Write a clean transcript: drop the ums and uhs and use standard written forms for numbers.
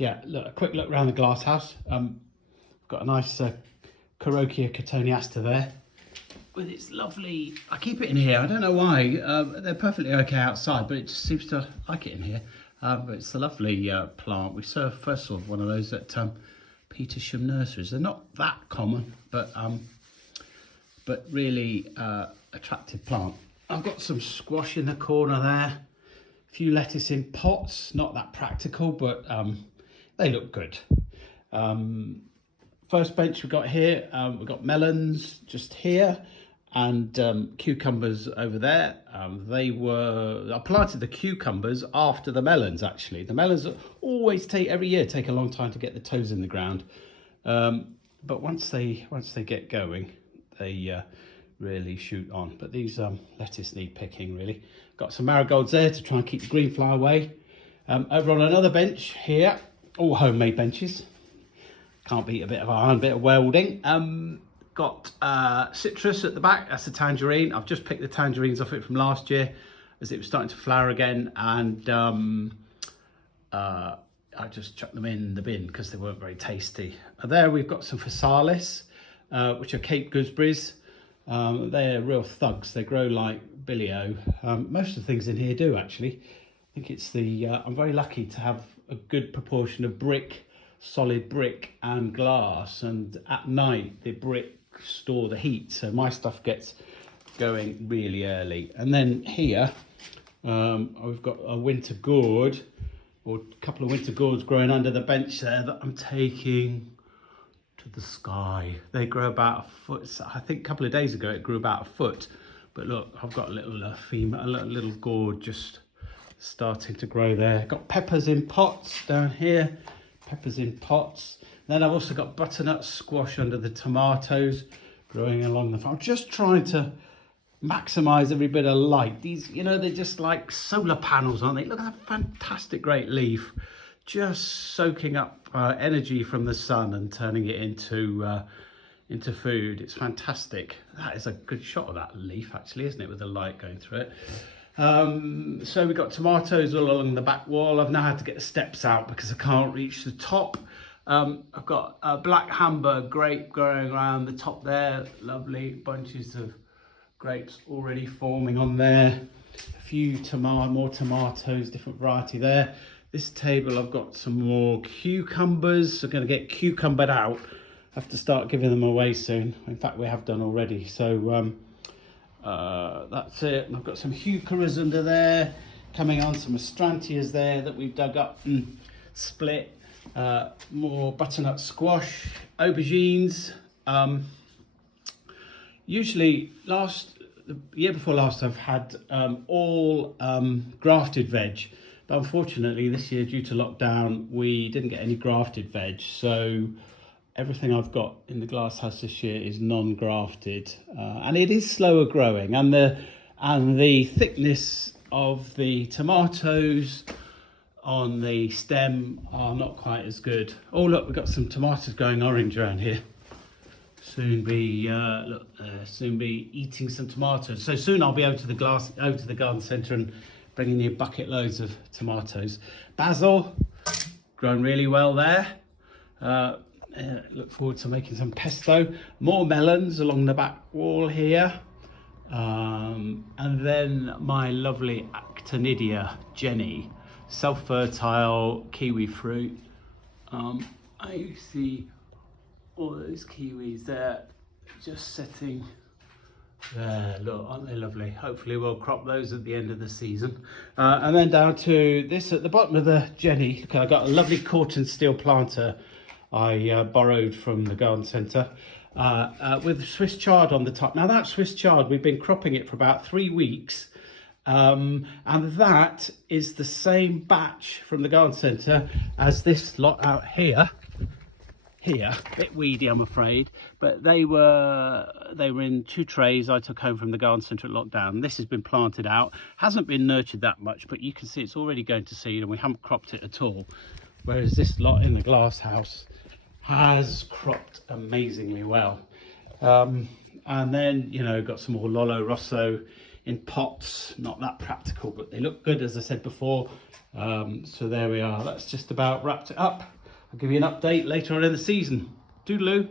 yeah, look, a quick look around the glass house. Got a nice Carokia cotoneaster there with its lovely, I keep it in here, I don't know why, they're perfectly okay outside, but it just seems to like it in here. But it's a lovely plant. We first saw one of those at Petersham Nurseries. They're not that common, but really attractive plant. I've got some squash in the corner there, a few lettuce in pots, not that practical, but they look good. First bench we've got here, we've got melons just here, and cucumbers over there. I planted the cucumbers after the melons, actually. The melons always every year take a long time to get the toes in the ground. But once they get going, they really shoot on. But these lettuce need picking, really. Got some marigolds there to try and keep the green fly away. Over on another bench here, all homemade benches. Can't beat a bit of iron, a bit of welding. Got citrus at the back, that's the tangerine. I've just picked the tangerines off it from last year as it was starting to flower again, and I just chucked them in the bin because they weren't very tasty. There we've got some physalis, which are Cape gooseberries. They're real thugs, they grow like billy-o. Most of the things in here do, actually. I think it's I'm very lucky to have a good proportion of solid brick and glass, and at night the brick store the heat, so my stuff gets going really early. And then here we've got a winter gourd, or a couple of winter gourds growing under the bench there that I'm taking to the sky. They grow about a foot. I think a couple of days ago it grew about a foot, but look, I've got a little gourd just starting to grow there. Got peppers in pots down here, peppers in pots. Then I've also got butternut squash under the tomatoes growing along the farm. I'm just trying to maximize every bit of light. These, they're just like solar panels, aren't they? Look at that fantastic great leaf, just soaking up energy from the sun and turning it into food. It's fantastic. That is a good shot of that leaf, actually, isn't it, with the light going through it. So we've got tomatoes all along the back wall. I've now had to get the steps out because I can't reach the top. I've got a black Hamburg grape growing around the top there. Lovely bunches of grapes already forming on there. A few more tomatoes, different variety there. This table I've got some more cucumbers. I'm going to get cucumbered out. I have to start giving them away soon. In fact, we have done already. So that's it. And I've got some heucheras under there coming on, some astrantias there that we've dug up and split. More butternut squash, aubergines. Usually the year before last I've had all grafted veg, but unfortunately this year, due to lockdown, we didn't get any grafted veg, so everything I've got in the glass house this year is non-grafted, and it is slower growing, and the thickness of the tomatoes on the stem are not quite as good. Oh look, we've got some tomatoes going orange around here. Soon be eating some tomatoes. So soon I'll be over to the garden centre and bringing you bucket loads of tomatoes. Basil, grown really well there. Look forward to making some pesto. More melons along the back wall here. And then my lovely Actinidia Jenny, self-fertile kiwi fruit. I see all those kiwis there just sitting there. Look, aren't they lovely? Hopefully we'll crop those at the end of the season. And then down to this at the bottom of the Jenny. Look, I got a lovely corten steel planter I borrowed from the garden centre with Swiss chard on the top. Now that Swiss chard, we've been cropping it for about 3 weeks. And that is the same batch from the garden centre as this lot out here. A bit weedy, I'm afraid, but they were in 2 trays I took home from the garden centre at lockdown. This has been planted out, hasn't been nurtured that much, but you can see it's already going to seed and we haven't cropped it at all. Whereas this lot in the glass house has cropped amazingly well. And then, got some more Lollo Rosso in pots. Not that practical, but they look good, as I said before. So there we are. That's just about wrapped it up. I'll give you an update later on in the season. Toodaloo.